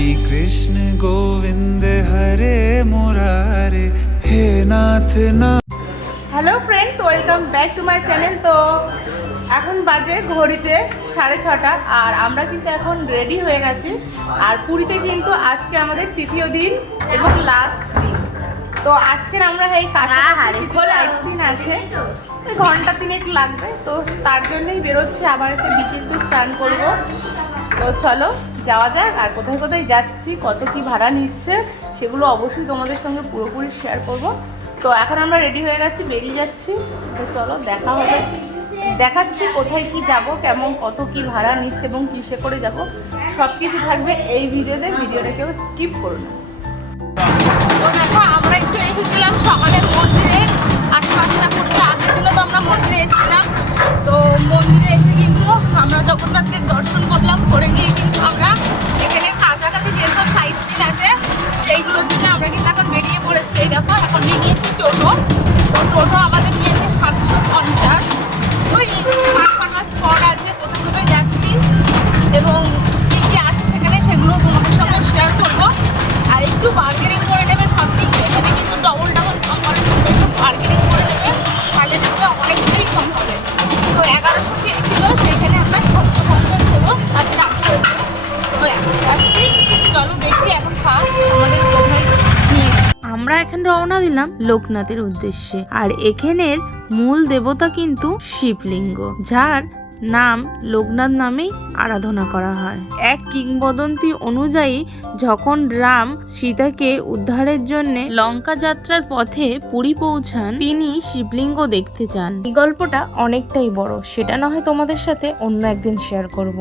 শ্রীকৃষ্ণ গোবিন্দ হরে মুরারে হে নাথ না hello friends welcome back to my channel তো এখন বাজে ঘড়িতে সাড়ে ছটা আর আমরা কিন্তু এখন রেডি হয়ে গেছি। আর পুরীতে কিন্তু আজকে আমাদের তৃতীয় দিন এবং লাস্ট দিন। তো আজকের আমরা এই কাছে আছে। ওই ঘণ্টা তিনেক লাগবে তো তার জন্যই বেরোচ্ছি আবার একটা বিচিত্র স্নান করব। তো চলো যাওয়া যাক আর কোথায় কোথায় যাচ্ছি, কত কি ভাড়া নিচ্ছে, সেগুলো অবশ্যই তোমাদের সঙ্গে পুরোপুরি শেয়ার করব। তো এখন আমরা রেডি হয়ে গেছি, বেরিয়ে যাচ্ছি। তো চলো, দেখা হবে। দেখাচ্ছি কোথায় কি যাব, কেমন কত কি ভাড়া নিচ্ছে এবং কিসে করে যাব। সব কিছু থাকবে এই ভিডিওতে ভিডিওটা কেউ স্কিপ করুন তো দেখো লোকনাথের উদ্দেশ্যে। আর এখানের মূল দেবতা কিন্তু শিবলিঙ্গ, যার নাম লোকনাথ নামেই আরাধনা করা হয়। এক কিংবদন্তি অনুযায়ী, যখন রাম সীতাকে উদ্ধারের জন্য লঙ্কা যাত্রার পথে পুরী পৌঁছান, তিনি শিবলিঙ্গ দেখতে চান। এই গল্পটা অনেকটাই বড়, সেটা না হয় তোমাদের সাথে অন্য একদিন শেয়ার করব।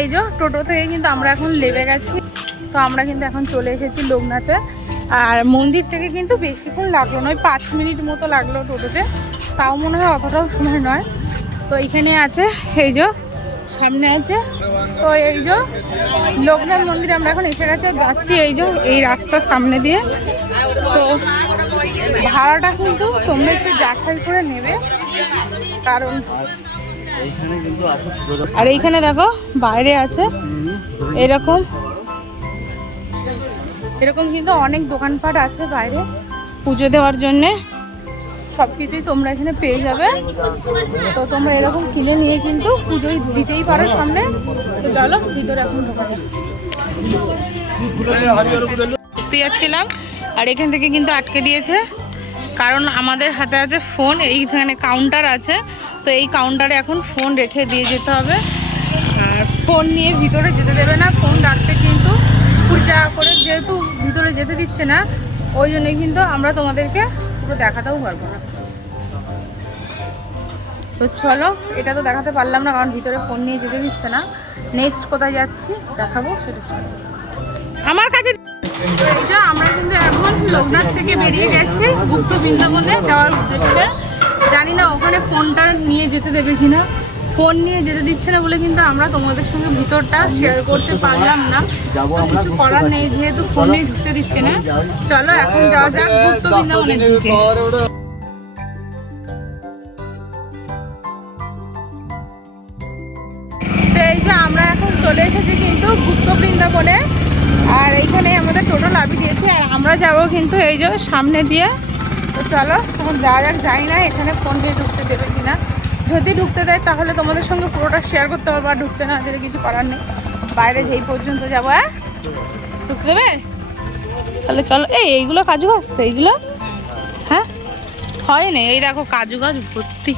এই যে টোটো থেকে কিন্তু আমরা এখন লেবে গেছি। তো আমরা কিন্তু এখন চলে এসেছি লোকনাথে। আর মন্দির থেকে কিন্তু বেশিক্ষণ লাগল নয় পাঁচ মিনিট মতো লাগল টোটোতে। তাও মনে হয় অতটাও সময় নয়। তো এইখানে আছে এই যে সামনে আছে তো এই যে লোকনাথ মন্দিরে আমরা এখন এসে গেছে যাচ্ছি এই যে এই রাস্তার সামনে দিয়ে। তো ভাড়াটা কিন্তু তোমরা একটু যাচাই করে নেবে কারণ আর এইখানে দেখো বাইরে আছে এরকম এরকম কিন্তু অনেক দোকানপাট আছে বাইরে। পুজো দেওয়ার জন্যে। সব কিছুই তোমরা এখানে পেয়ে যাবে। তো তোমরা এরকম কিনে নিয়ে কিন্তু পুজোয় দিতেই পারো সামনে। তো চলো, ভিতরে এখন দেখতে যাচ্ছিলাম, আর এখান থেকে কিন্তু আটকে দিয়েছে। কারণ আমাদের হাতে আছে ফোন, এইখানে কাউন্টার আছে। তো এই কাউন্টারে এখন ফোন রেখে দিয়ে যেতে হবে। আর ফোন নিয়ে ভিতরে যেতে দেবে না, ফোন রাখতে কিন্তু কুড়ি টাকা করে যেহেতু যেতে দিচ্ছে না, ওই জন্য কিন্তু আমরা তোমাদেরকে পুরো দেখাতেও পারব না। তো চলো, এটা তো দেখাতে পারলাম না, কারণ ভিতরে ফোন নিয়ে যেতে দিচ্ছে না। নেক্সট কোথায় যাচ্ছি, দেখাবো, সেটা চলো। আমার কাছে আমরা কিন্তু এখন লোকনাথ থেকে বেরিয়ে গেছি গুপ্ত বৃন্দাবনে যাওয়ার উদ্দেশ্যে। জানি না ওখানে ফোনটা নিয়ে যেতে দেবে কিনা। ফোন নিয়ে যেতে দিচ্ছে না বলে কিন্তু আমরা তোমাদের সঙ্গে ভিতরটা শেয়ার করতে পারলাম না। কিছু করার নেই যেহেতু ফোনে ঢুকতে দিচ্ছে না। চলো এখন যাওয়া যাক গুপ্ত বৃন্দাবনের দিকে। এই যে আমরা এখন চলে এসেছি কিন্তু গুপ্ত বৃন্দাবনে। আর এইখানে আমাদের টোটো লাভি দিয়েছে আর আমরা যাব কিন্তু এই যে সামনে দিয়ে। তো চলো এখন যাওয়া যাক যাই না এখানে ফোন দিয়ে ঢুকতে দেবে কিনা। যদি ঢুকতে দেয়, তাহলে তোমাদের সঙ্গে পুরোটা শেয়ার করতে পারব, আর ঢুকতে না দিলে কিছু করার নেই। বাইরে যেই পর্যন্ত যাব হ্যাঁ ঢুকতে দেবে? তাহলে চলো, এই এইগুলো কাজু গাছ তো, এইগুলো? হ্যাঁ? হয় না, এই দেখো কাজু গাছ, ভর্তি।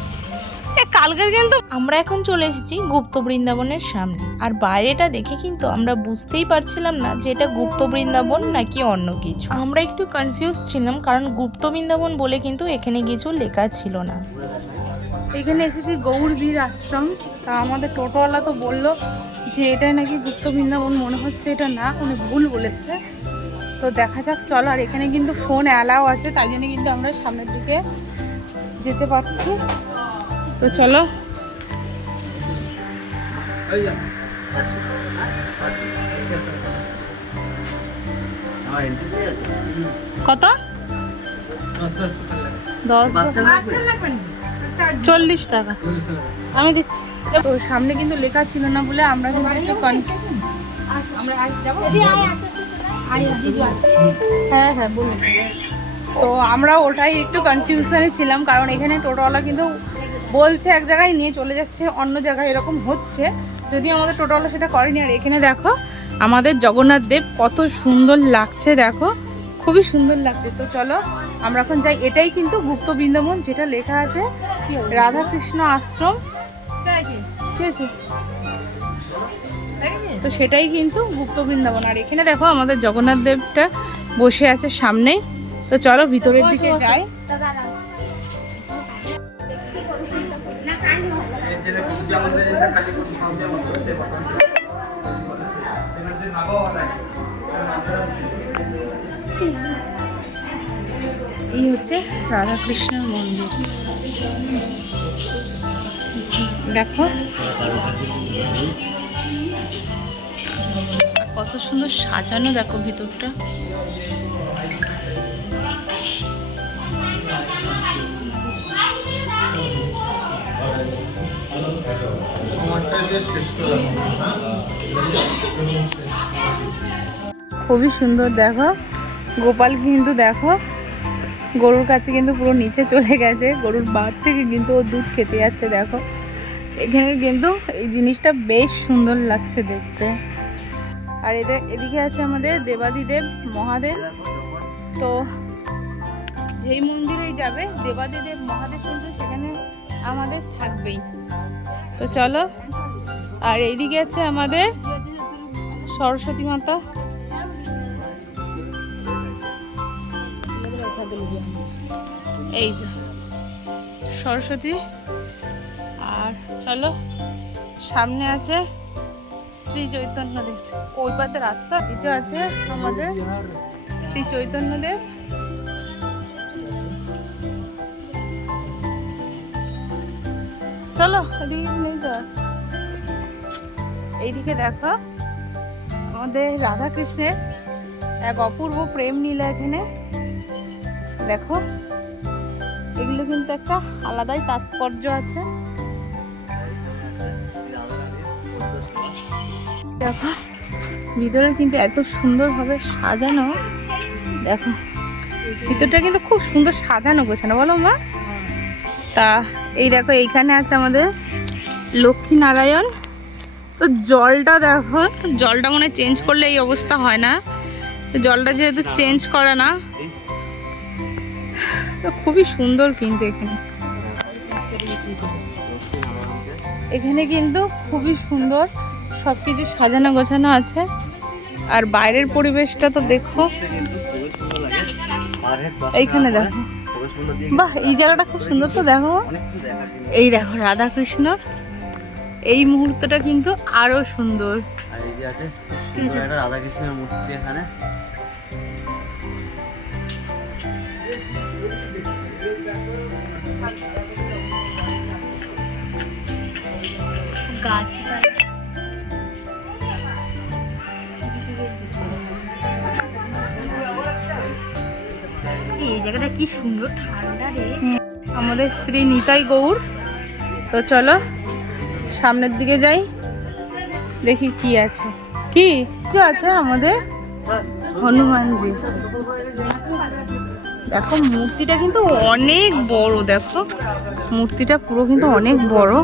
এ কালকে কিন্তু আমরা এখন চলে এসেছি গুপ্ত বৃন্দাবনের সামনে। আর বাইরেটা দেখে কিন্তু আমরা বুঝতেই পারছিলাম না যে এটা গুপ্ত বৃন্দাবন নাকি অন্য কিছু। আমরা একটু কনফিউজ ছিলাম, কারণ গুপ্ত বৃন্দাবন বলে কিন্তু এখানে কিছু লেখা ছিল না। এখানে এসেছি গৌরবীর আশ্রম। তা আমাদের টোটোওয়ালা তো বলল যে এটাই নাকি গুপ্ত বৃন্দাবন, মনে হচ্ছে এটা না, উনি ভুল বলেছে। তো দেখা যাক, চলো। আর এখানে কিন্তু ফোন অ্যালাও আছে, তাই জন্য কিন্তু আমরা সামনের দিকে যেতে পারছি। তো চলো। কত? দশ লাগবে চল্লিশ টাকা। আমি দিচ্ছি। তো সামনে কিন্তু লেখা ছিল না বলে আমরা কিন্তু একটু কনফিউজ আমরা যাব? হ্যাঁ হ্যাঁ বলুন। তো আমরা ওটাই একটু কনফিউশনে ছিলাম কারণ এখানে টোটোওয়ালা কিন্তু বলছে এক জায়গায় নিয়ে চলে যাচ্ছে অন্য জায়গায় এরকম হচ্ছে। যদি আমাদের টোটোওয়ালা সেটা করেনি। আর এখানে দেখো আমাদের জগন্নাথ দেব কত সুন্দর লাগছে দেখো। খুবই সুন্দর লাগছে। তো চলো আমরা এখন যাই। এটাই কিন্তু গুপ্ত বৃন্দাবন যেটা লেখা আছে রাধাকৃষ্ণ আশ্রম। ঠিক আছে? তো সেটাই কিন্তু গুপ্ত বৃন্দাবন। আর এখানে দেখো আমাদের জগন্নাথ দেবটা বসে আছে সামনে। তো চলো ভিতরের দিকে যাই। এই হচ্ছে রাধাকৃষ্ণের মন্দির। দেখো। কত সুন্দর সাজানো দেখো ভিতরটা। খুবই সুন্দর দেখো। গোপাল কিন্তু দেখো, গরুর কাছে কিন্তু পুরো নিচে চলে গেছে, গরুর বার থেকে কিন্তু ও দুধ খেতে যাচ্ছে, দেখো। এখানে কিন্তু এই জিনিসটা বেশ সুন্দর লাগছে দেখতে। আর এদের, এদিকে আছে আমাদের দেবাদিদেব মহাদেব। তো যেই মন্দিরেই যাবে, দেবাদিদেব মহাদেব কিন্তু সেখানে আমাদের থাকবেই। তো চলো, আর এইদিকে আছে আমাদের সরস্বতী মাতা। এই যে, সরস্বতী। আর চলো, সামনে আছে শ্রী চৈতন্যদেব। ওই পাতে রাস্তা যে আছে আমাদের শ্রী চৈতন্যদেব। চলো এইদিকে দেখো, আমাদের রাধা কৃষ্ণের এক অপূর্ব প্রেম নীলা এখানে। দেখো, এগুলো কিন্তু একটা আলাদাই তাৎপর্য আছে। দেখো, ভিতরে কিন্তু এত সুন্দরভাবে সাজানো, দেখো, ভিতরটা কিন্তু খুব সুন্দর সাজানো গোছানো, বলো মা। তা এই দেখো, এইখানে আছে আমাদের লক্ষ্মী নারায়ণ তো জলটা দেখো, জলটা মনে চেঞ্জ করলে এই অবস্থা হয় না। জলটা যেহেতু চেঞ্জ করে না খুবই সুন্দর কিন্তু এখানে। এখানে কিন্তু খুবই সুন্দর সব কিছু সাজানো গোছানো আছে। আর বাইরের পরিবেশটা তো দেখো। এইখানে দেখো। বাহ, এই জায়গাটা খুব সুন্দর তো, দেখো। এই দেখো, রাধাকৃষ্ণ। এই মুহূর্তটা কিন্তু আরও সুন্দর। রাধাকৃষ্ণের মূর্তি এখানে। কি সুন্দর ঠান্ডা আমাদের শ্রী নিতাই গৌর। তো চলো, সামনের দিকে যাই, দেখি কি আছে। কি? যে আছে আমাদের? হনুমানজি। দেখো, মূর্তিটা কিন্তু অনেক বড়, দেখো। মূর্তিটা পুরো কিন্তু অনেক বড়।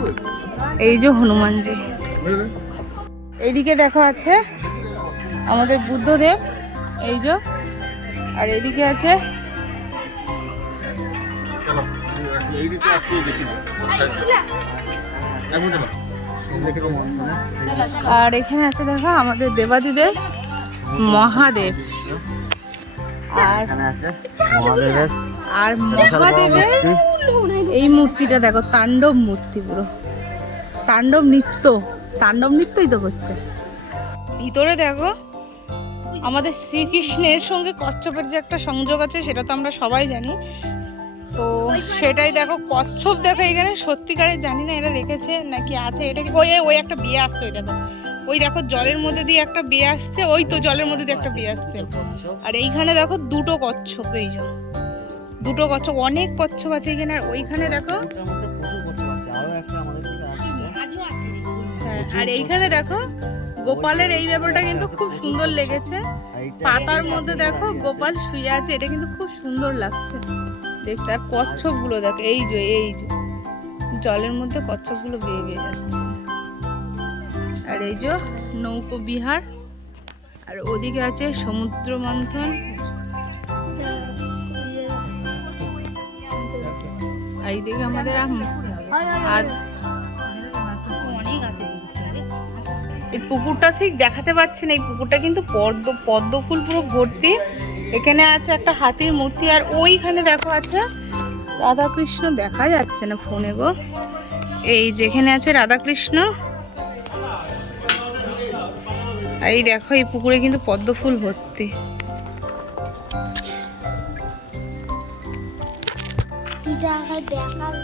এই যে হনুমানজি। এইদিকে দেখো আছে আমাদের বুদ্ধদেব। এই যে, আর এদিকে আছে আর এখানে আছে দেখো আমাদের দেবাদিদেব মহাদেব। আর আর মহাদেবের এই মূর্তিটা দেখো তাণ্ডব মূর্তি পুরো। তাণ্ডব নৃত্য তাণ্ডব নৃত্যই তো করছে। ভিতরে দেখো আমাদের শ্রীকৃষ্ণের সঙ্গে কচ্ছপের যে একটা সংযোগ আছে সেটা তো আমরা সবাই জানি। তো সেটাই দেখো কচ্ছপ দেখো এখানে সত্যিকারের জানি না এটা রেখেছে নাকি আছে এটা কি ওই ওই একটা বিয়ে আসছে ওই দেখো। ওই দেখো জলের মধ্যে দিয়ে একটা বিয়ে আসছে ওই তো জলের মধ্যে দিয়ে একটা বিয়ে আসছে। আর এইখানে দেখো দুটো কচ্ছপ এই যে। দুটো কচ্ছপ অনেক কচ্ছপ আছে এখানে আর ওইখানে দেখো হ্যাঁ, আর এইখানে দেখো গোপালের এই ব্যাপারটা কিন্তু খুব সুন্দর লেগেছে। পাতার মধ্যে দেখো গোপাল শুয়ে আছে এটা কিন্তু খুব সুন্দর লাগছে। দেখতে, আর কচ্ছপগুলো দেখো, এই যে এই যে। জলের মধ্যে কচ্ছপগুলো বেয়ে যাচ্ছে। আর এই যে নৌকো বিহার, আর ওদিকে আছে সমুদ্র মন্থন। আর এইদিকে আমাদের আম- আর এই পুকুরটা ঠিক দেখাতে পাচ্ছি না, এই পুকুরটা কিন্তু পদ্ম পদ্ম ফুল পুরো ভর্তি। এখানে আছে একটা হাতির মূর্তি, আর ওইখানে দেখো আছে রাধাকৃষ্ণ, দেখা যাচ্ছে না ফোনে গো। এই যেখানে আছে রাধাকৃষ্ণ। এই দেখো, এই পুকুরে কিন্তু পদ্ম ফুল ভর্তি।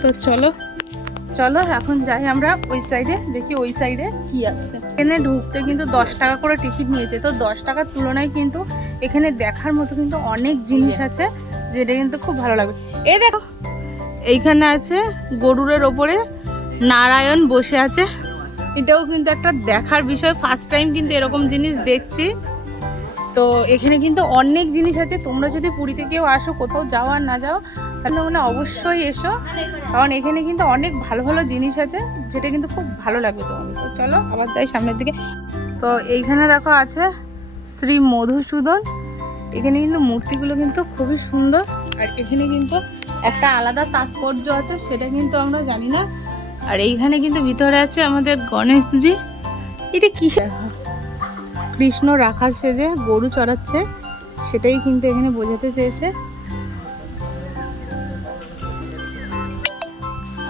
তো চলো চলো এখন যাই আমরা ওই সাইডে দেখি ওই সাইডে কি আছে। এখানে ঢুকতে কিন্তু দশ টাকা করে টিকিট নিয়েছে, তো দশ টাকার তুলনায় কিন্তু এখানে দেখার মতো কিন্তু অনেক জিনিস আছে যেটা কিন্তু খুব ভালো লাগবে। এই দেখো, এইখানে আছে গরুরের ওপরে নারায়ণ বসে আছে। এটাও কিন্তু একটা দেখার বিষয় ফার্স্ট টাইম কিন্তু এরকম জিনিস দেখছি। তো এখানে কিন্তু অনেক জিনিস আছে, তোমরা যদি পুরীতে কেউ আসো, কোথাও যাও আর না যাও, তাহলে মানে অবশ্যই এসো। কারণ এখানে কিন্তু অনেক ভালো ভালো জিনিস আছে, যেটা কিন্তু খুব ভালো লাগবে তোমাদের। তো চলো, আবার যাই সামনের দিকে। তো এইখানে দেখো আছে শ্রী মধুসূদন। এখানে কিন্তু মূর্তিগুলো কিন্তু খুবই সুন্দর। আর এখানে কিন্তু একটা আলাদা তাৎপর্য আছে, সেটা কিন্তু আমরা জানি না। আর এইখানে কিন্তু ভিতরে আছে আমাদের গণেশজি। এটা কি কৃষ্ণ রাখার সেজে গরু চড়াচ্ছে, সেটাই কিন্তু এখানে বোঝাতে চেয়েছে।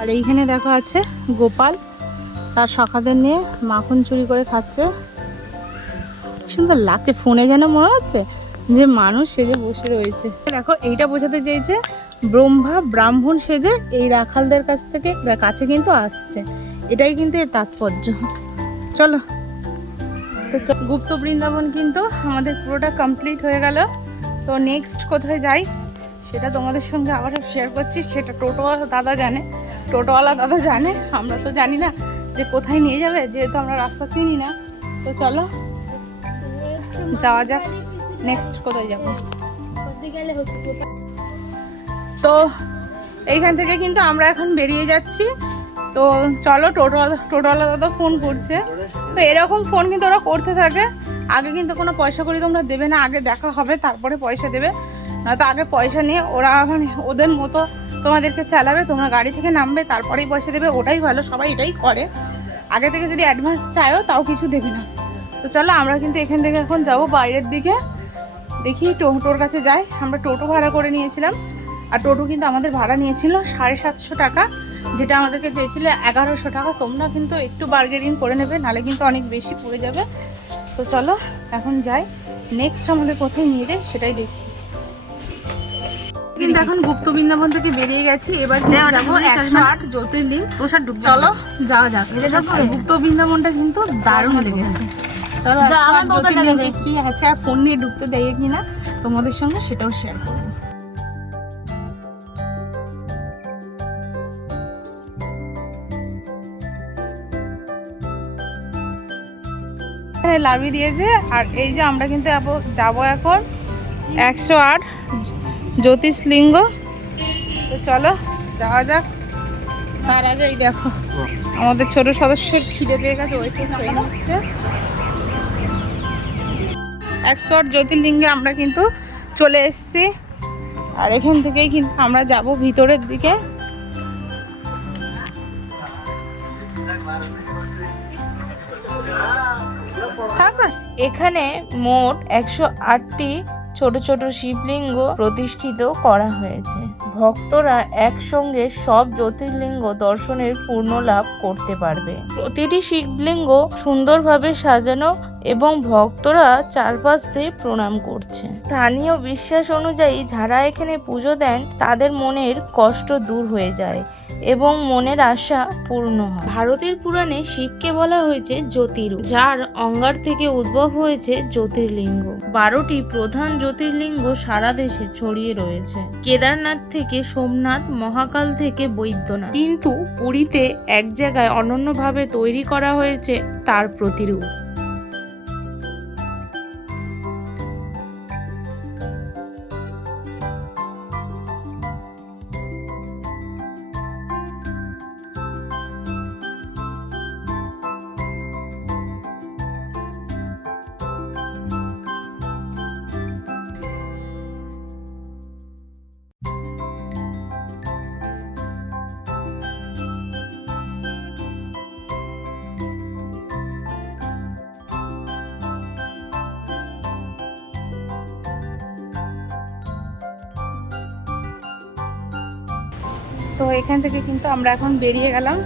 আর এইখানে দেখো আছে গোপাল, তার সখাদের নিয়ে মাখন চুরি করে খাচ্ছে। সুন্দর লাগছে, ফোনে যেন মনে হচ্ছে যে মানুষ সেজে বসে রয়েছে। দেখো, এইটা বোঝাতে চেয়েছে ব্রহ্মা ব্রাহ্মণ সেজে এই রাখালদের কাছ থেকে কাছে কিন্তু আসছে। এটাই কিন্তু এর তাৎপর্য। চলো। তো গুপ্ত বৃন্দাবন কিন্তু আমাদের পুরোটা কমপ্লিট হয়ে গেল। তো নেক্সট কোথায় যাই, সেটা তোমাদের সঙ্গে আবারও শেয়ার করছি। সেটা টোটোওয়ালা দাদা জানে। টোটোওয়ালা দাদা জানে। আমরা তো জানি না যে কোথায় নিয়ে যাবে, যেহেতু আমরা রাস্তা চিনি না। তো চলো। যাওয়া যাক নেক্সট কোথায় যাব? তো এইখান থেকে কিন্তু আমরা এখন বেরিয়ে যাচ্ছি। তো চলো টোটো টোটোওয়ালা দাদা ফোন করছে। তো এরকম ফোন কিন্তু ওরা করতে থাকে। আগে কিন্তু কোনো পয়সা করি তোমরা দেবে না, আগে দেখা হবে, তারপরে পয়সা দেবে। নয়তো আগে পয়সা নিয়ে ওরা মানে ওদের মতো তোমাদেরকে চালাবে, তোমরা গাড়ি থেকে নামবে, তারপরেই পয়সা দেবে, ওটাই ভালো, সবাই এটাই করে। আগে থেকে যদি অ্যাডভান্স চায়ও, তাও কিছু দেবে না। তো চলো আমরা কিন্তু এখান থেকে এখন যাব বাইরের দিকে। দেখি টোটোর কাছে যাই। আমরা টোটো ভাড়া করে নিয়েছিলাম। আর টোটো কিন্তু আমাদের ভাড়া নিয়েছিল সাড়ে সাতশো টাকা যেটা আমাদেরকে চেয়েছিল এগারোশো টাকা। তোমরা কিন্তু একটু বার্গেনিং করে নেবে নালে কিন্তু অনেক বেশি পড়ে যাবে। তো চলো এখন যাই। নেক্সট আমাদের কোথায় নিয়ে যায় সেটাই দেখি। কিন্তু এখন গুপ্ত বৃন্দাবন থেকে বেরিয়ে গেছি। এবার যাব একশো আট জ্যোতির্লিঙ্গ। চলো যাওয়া যাক। গুপ্ত বৃন্দাবনটা কিন্তু দারুণ লেগেছে। চলো একশো আট কি আছে আর ফোন নিয়ে ঢুকতে দেয় কিনা তোমাদের সঙ্গে সেটাও শেয়ার করব। লাভি দিয়েছে আর এই যে আমরা কিন্তু যাবো- যাব এখন একশো আট জ্যোতিষলিঙ্গ। তো চলো যাওয়া যাক। তার আগে এই দেখো আমাদের ছোট সদস্যের খিদে পেয়ে গেছে ওই হচ্ছে। একশো আট জ্যোতির্লিঙ্গে আমরা কিন্তু চলে এসেছি। আর এখান থেকেই কিন্তু আমরা যাব ভিতরের দিকে। এখানে মোট একশো আটটি ছোট ছোট শিবলিঙ্গ প্রতিষ্ঠিত করা হয়েছে। ভক্তরা একসঙ্গে সব জ্যোতির্লিঙ্গ দর্শনের পূর্ণ লাভ করতে পারবে। প্রতিটি শিবলিঙ্গ সুন্দরভাবে সাজানো এবং ভক্তরা চারপাশ দিয়ে প্রণাম করছে। স্থানীয় বিশ্বাস অনুযায়ী যারা এখানে পুজো দেন, তাদের মনের কষ্ট দূর হয়ে যায়। এবং মনের আশা পূর্ণ হয়। ভারতের পুরাণে শিবকে বলা হয়েছে জ্যোতিরূপ, যার অঙ্গার থেকে উদ্ভব হয়েছে জ্যোতির্লিঙ্গ। বারোটি প্রধান জ্যোতির্লিঙ্গ সারা দেশে ছড়িয়ে রয়েছে। কেদারনাথ থেকে সোমনাথ, মহাকাল থেকে বৈদ্যনাথ। কিন্তু পুরীতে এক জায়গায় অনন্যভাবে তৈরি করা হয়েছে তার প্রতিরূপ। কিন্তু আমরা এখন বেরিয়ে গেলাম।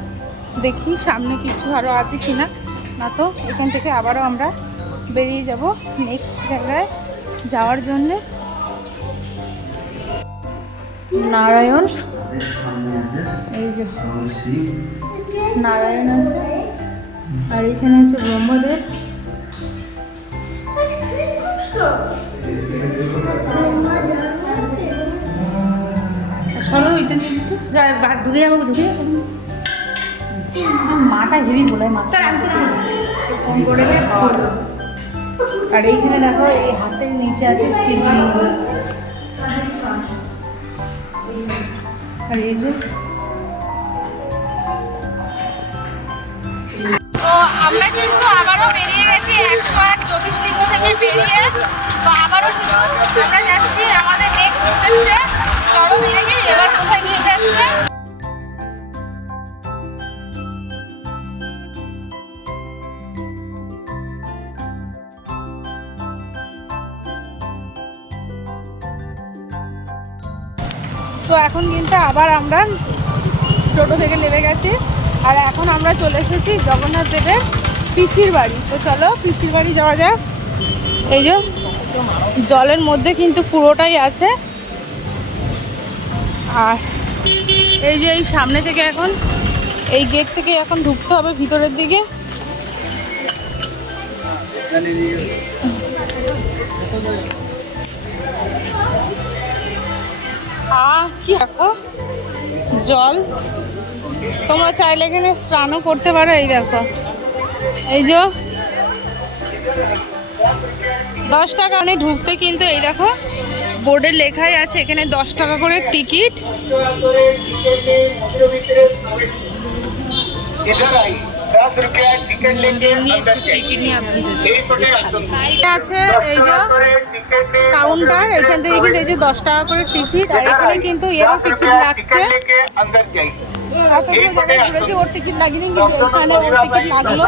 দেখি সামনে কিছু আরও আছে কিনা। না তো, এখান থেকে আবারও আমরা বেরিয়ে যাব নেক্সট জায়গায় যাওয়ার জন্যে। নারায়ণ। এই যে নারায়ণ আছে। আর এখানে আছে ব্রহ্মদেব। সরো এটা নিয়ে একটু ঢুকে যাব ঢুকে যাব। মাটা হেভি বলে মাছ ফোন করেছে আর এইখানে দেখো এই হাতের নিচে আছে শিবলিঙ্গ আর এই যে তো আমরা কিন্তু আবারও বেরিয়ে গেছি একশো আট জ্যোতিষলিঙ্গ থেকে বেরিয়ে। তো আবারও কিন্তু আমরা যাচ্ছি আমাদের নেক্সট উদ্দেশ্যে এখন কিন্তু আবার আমরা টোটো থেকে নেমে গেছি। আর এখন আমরা চলে এসেছি জগন্নাথ দেবের পিসির বাড়ি। তো চলো পিসির বাড়ি যাওয়া যাক। এই যে, জলের মধ্যে কিন্তু পুরোটাই আছে। আর এই যে এই সামনে থেকে এখন, এই গেট থেকে এখন ঢুকতে হবে ভিতরের দিকে। কি দেখো? জল। তোমরা চাইলে এখানে স্নানও করতে পারো, এই দেখো। এই যে। দশ টাকা মানে ঢুকতে কিন্তু এই দেখো, বোর্ডে লেখাই আছে, এখানে দশ টাকা করে টিকিট। এই যে কাউন্টার এখান থেকে এই যে দশ টাকা করে টিকিট আর এখানে কিন্তু টিকিট লাগছে। ওর টিকিট কিন্তু এখানে ওর টিকিট লাগল।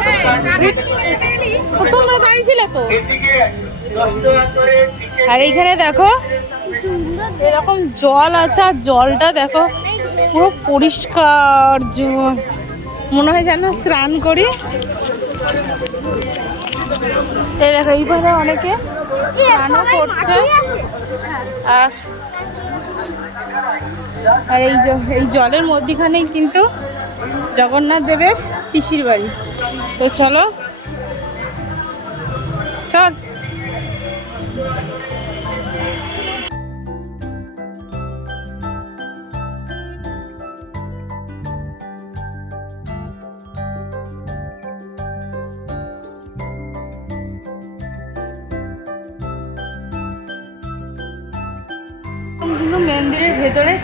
তো? আর এইখানে দেখো এরকম জল আছে আর জলটা দেখো পুরো পরিষ্কার জল মনে হয় যেন স্নান করি। এই এইভাবে অনেকে স্নানও করছে। আর এই এই জলের মধ্যিখানেই কিন্তু জগন্নাথ দেবের পিসির বাড়ি। তো চলো, চল।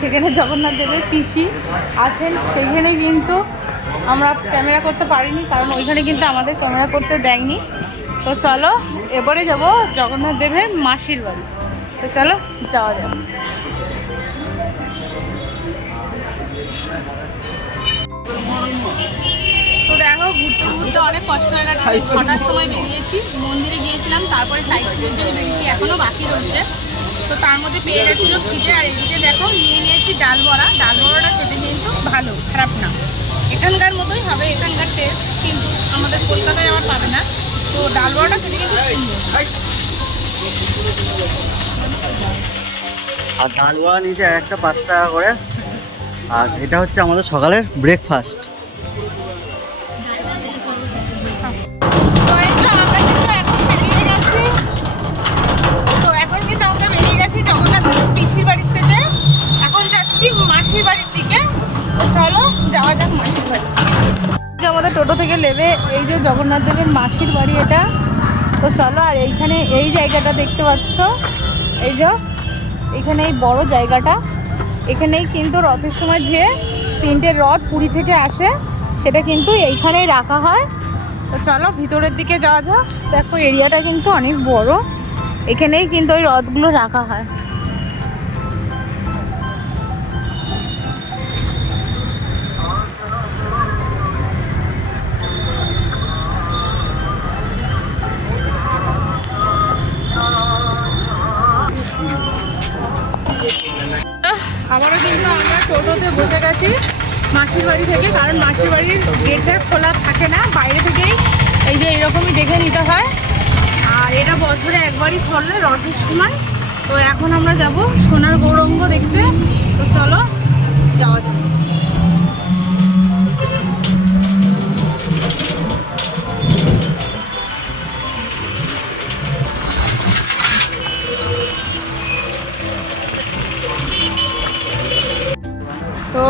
সেখানে জগন্নাথ দেবের পিসি আছেন। সেইখানে কিন্তু আমরা ক্যামেরা করতে পারিনি, কারণ ওইখানে কিন্তু আমাদের ক্যামেরা করতে দেয়নি। তো চলো, এবারে যাব জগন্নাথ দেবের মাসির বাড়ি। তো চলো, যাওয়া যাক। তো দেখো, ঘুরতে ঘুরতে অনেক কষ্ট হয়ে গেছে। ছটার সময় বেরিয়েছি, মন্দিরে গিয়েছিলাম, তারপরে সাইকেলের জন্য বেরিয়েছি এখনও বাকি রয়েছে। তো তার মধ্যে পেয়ে গেছিল খিদে, আর এদিকে দেখো নিয়ে নিয়েছি ডাল বড়া। ডাল বড়াটা খেতে কিন্তু ভালো, খারাপ না। এখানকার মতোই হবে, এখানকার টেস্ট কিন্তু আমাদের কলকাতায় আবার পাবে না। তো ডাল বড়াটা খেতে কিন্তু আর ডাল বড়া নিচে একটা পাঁচ টাকা করে। আর এটা হচ্ছে আমাদের সকালের ব্রেকফাস্ট আমাদের টোটো থেকে নেবে এই যে জগন্নাথ দেবের মাসির বাড়ি এটা। তো চলো, আর এইখানে এই জায়গাটা দেখতে পাচ্ছ। এই যে, এখানে এই বড় জায়গাটা। এখানেই কিন্তু রথের সময় যে তিনটে রথ পুরী থেকে আসে, সেটা কিন্তু এইখানেই রাখা হয়। তো চলো, ভিতরের দিকে যাওয়া যাক। দেখো, এরিয়াটা কিন্তু অনেক বড়। এখানেই কিন্তু ওই রথগুলো রাখা হয়। কারণ মাসির বাড়ির গেটটা খোলা থাকে না, বাইরে থেকেই এই যে এরকমই দেখে নিতে হয়। আর এটা বছরে একবারই খোলে রথের সময়। তো এখন আমরা যাব সোনার গৌরঙ্গ দেখতে। তো চলো, যাওয়া যাবে তো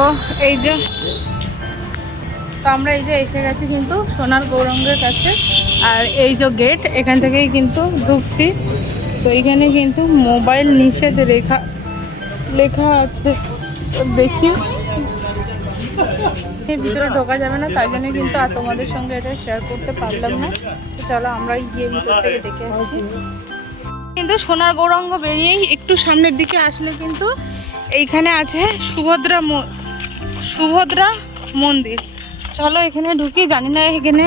এই যে তো আমরা এই যে এসে গেছি কিন্তু সোনার গৌরঙ্গের কাছে। আর এই যে গেট এখান থেকেই কিন্তু ঢুকছি। তো এখানে কিন্তু মোবাইল নিষেধ রেখা, লেখা আছে। দেখি। ভিতরে ঢোকা যাবে না, তাই জন্য কিন্তু আর তোমাদের সঙ্গে এটা শেয়ার করতে পারলাম না। তো চলো আমরা গিয়ে ভিতর থেকে দেখে আসি। কিন্তু সোনার গৌরঙ্গ বেরিয়েই একটু সামনের দিকে আসলে কিন্তু এইখানে আছে সুভদ্রা সুভদ্রা মন্দির। চলো এখানে ঢুকি, জানি না এখানে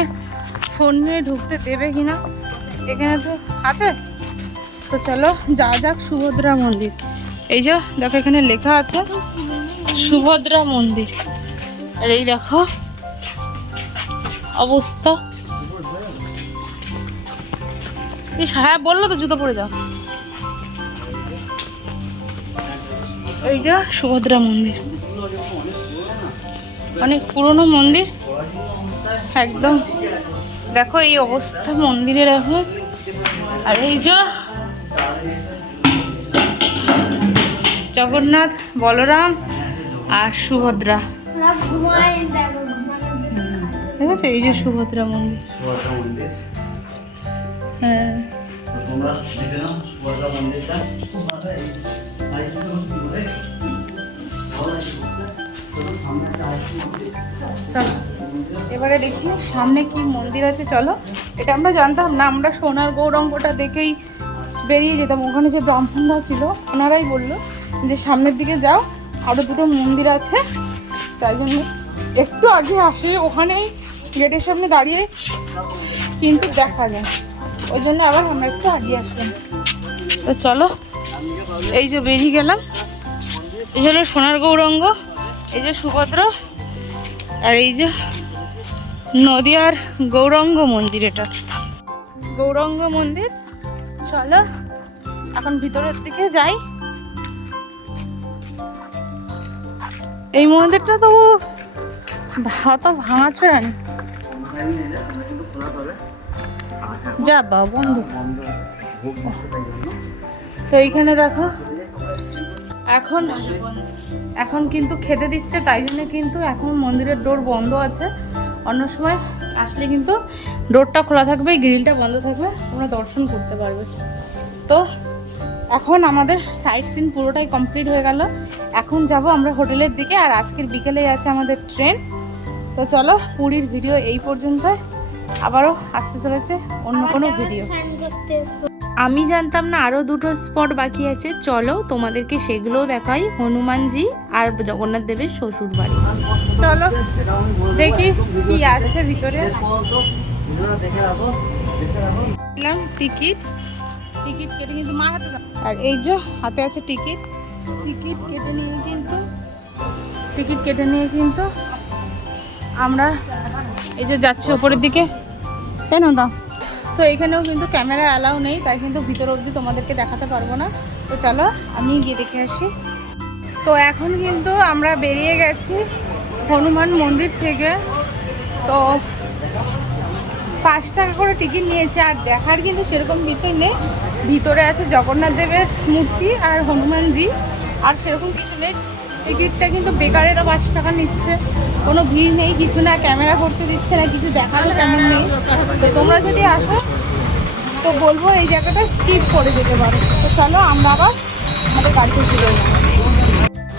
ফোন নিয়ে ঢুকতে দেবে কিনা। এখানে তো আছে। তো চলো যা যাক সুভদ্রা মন্দির। এই যে, দেখো এখানে লেখা আছে, সুভদ্রা মন্দির। আর এই দেখো, অবস্থা। হ্যাঁ বলল তো, জুতো পরে যাও। এই যে, সুভদ্রা মন্দির। অনেক পুরনো মন্দির। একদম। দেখো এই অবস্থা মন্দিরের এখন। আর এই যে জগন্নাথ বলরাম আর সুভদ্রা। ঠিক আছে এই যে সুভদ্রা মন্দির। হ্যাঁ। চলো, এবারে দেখি সামনে কি মন্দির আছে, চলো। এটা আমরা জানতাম না, আমরা সোনার গৌরঙ্গটা দেখেই বেরিয়ে যেতাম। ওখানে যে ব্রাহ্মণরা ছিল, ওনারাই বলল যে সামনের দিকে যাও আরও দুটো মন্দির আছে। তাই জন্য একটু আগে আসি, ওখানেই গেটের সামনে দাঁড়িয়ে কিন্তু দেখা যায়। ওই জন্য আবার আমরা একটু আগে আসলাম। তো চলো, এই যে বেরিয়ে গেলাম। এই হলো সোনার গৌরঙ্গ, এই যে সুভদ্র, আর এই যে নদিয়ার গৌরঙ্গ মন্দির এটা। গৌরঙ্গ মন্দির? চলো, এখন ভিতরের দিকে যাই। এই মন্দিরটা তো অত ভাঙাচোরা নেই যা বা বন্ধ। তো এইখানে দেখো, এখন এখন কিন্তু খেতে দিচ্ছে, তাই জন্য কিন্তু এখন মন্দিরের ডোর বন্ধ আছে। অন্য সময় আসলে কিন্তু ডোরটা খোলা থাকবে গ্রিলটা বন্ধ থাকবে তোমরা দর্শন করতে পারবে। তো এখন আমাদের সাইট সিন পুরোটাই কমপ্লিট হয়ে গেল। এখন যাব আমরা হোটেলের দিকে আর আজকের বিকেলেই আছে আমাদের ট্রেন তো চলো পুরীর ভিডিও এই পর্যন্ত আবারও আসতে চলেছে অন্য কোনো ভিডিও আমি জানতাম না আরও দুটো স্পট বাকি আছে। চলো তোমাদেরকে সেগুলোও দেখাই। হনুমানজি আর জগন্নাথ দেবের শ্বশুর বাড়ি। চলো দেখি কি আছে ভিতরে। টিকিট। টিকিট কেটে কিন্তু মা হাতে আর এই যে হাতে আছে টিকিট। টিকিট কেটে নিয়ে কিন্তু টিকিট কেটে নিয়ে কিন্তু আমরা এই যে যাচ্ছি ওপরের দিকে। কেন দাও। তো এখানেও কিন্তু ক্যামেরা অ্যালাউ নেই, তাই কিন্তু ভিতর অবধি তোমাদেরকে দেখাতে পারব না। তো চলো, আমি গিয়ে দেখে আসি। তো এখন কিন্তু আমরা বেরিয়ে গেছি হনুমান মন্দির থেকে। তো পাঁচ টাকা করে টিকিট নিয়েছে, আর দেখার কিন্তু সেরকম কিছুই নেই। ভিতরে আছে জগন্নাথ দেবের মূর্তি আর হনুমানজি, আর সেরকম কিছু নেই। টিকিটটা কিন্তু বেকারেরও পাঁচ টাকা নিচ্ছে। কোনো ভিড় নেই কিছু না ক্যামেরা করতে দিচ্ছে না কিছু দেখারও তেমন নেই। তো তোমরা যদি আসো তো বলব এই জায়গাটা স্কিপ করে যেতে পারো। তো চলো আমরা আবার আমাদের গাড়িতে ফিরে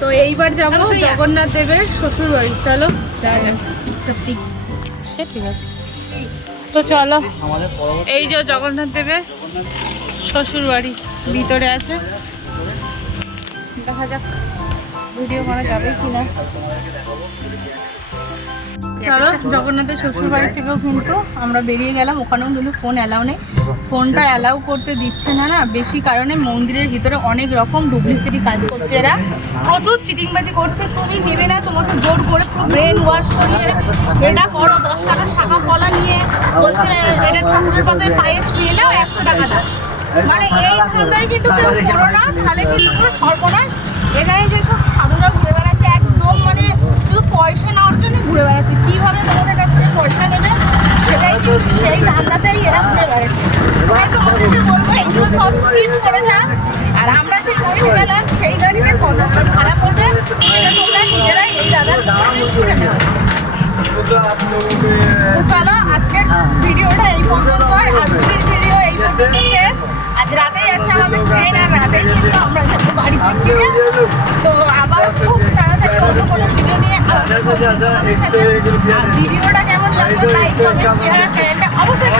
তো এইবার যাব জগন্নাথ দেবের শ্বশুর বাড়ি চলো যাক। সে ঠিক আছে। তো চলো এই যে জগন্নাথ দেবের শ্বশুর বাড়ি ভিতরে আছে। দেখা যাক। ভিডিও করা যাবে কিনা। চলো, জগন্নাথের শ্বশুর বাড়ি থেকেও কিন্তু আমরা বেরিয়ে গেলাম। ওখানেও কিন্তু ফোন অ্যালাউ নেই। ফোনটা অ্যালাউ করতে দিচ্ছে না না? বেশি কারণে মন্দিরের ভিতরে অনেক রকম ডুপ্লিসিটি কাজ করছে এরা। প্রচুর চিটিংবাজি করছে। তুমি দেবে না তোমাকে জোর করে পুরো ব্রেন ওয়াশ করিয়ে এটা করো, দশ টাকা শাখা কলা নিয়ে বলছে, এটা ঠাকুরের পাতায় পায়ে ছুঁয়ে নাও, একশো টাকা দাও। মানে এই ধান্দায় কিন্তু কেউ করো না, তাহলে কিন্তু সর্বনাশ। এখানে যেসব সাধুরা ঘুরে বেড়াচ্ছে একদম মানে শুধু পয়সা নেওয়ার জন্য ঘুরে বেড়াচ্ছে। কীভাবে তোমাদের কাছ থেকে পয়সা নেবে, সেটাই কিন্তু সেই ধান্দাতেই এরা ঘুরে বেড়াচ্ছে। তাই তোমাদেরকে বলব, এগুলো সব স্কিপ করে যান। আর আমরা যে গাড়িতে গেলাম, সেই গাড়িতে কত ভাড়া পড়বে, সেটা তোমরা নিজেরাই এই দাদার শুনে নেবে তো চলো, আজকের ভিডিওটা এই পর্যন্ত আর ভিডিও এই পর্যন্ত শেষ। রাতেই আছে আমাদের ট্রেন আর রাতেই কিন্তু আমরা যাব বাড়িতে ফিরে। তো আবার খুব তাড়াতাড়ি অন্য কোনো ভিডিও নিয়ে তোমাদের সাথে। ভিডিওটা কেমন লাগল লাইক কমেন্ট শেয়ার চ্যানেলটা অবশ্যই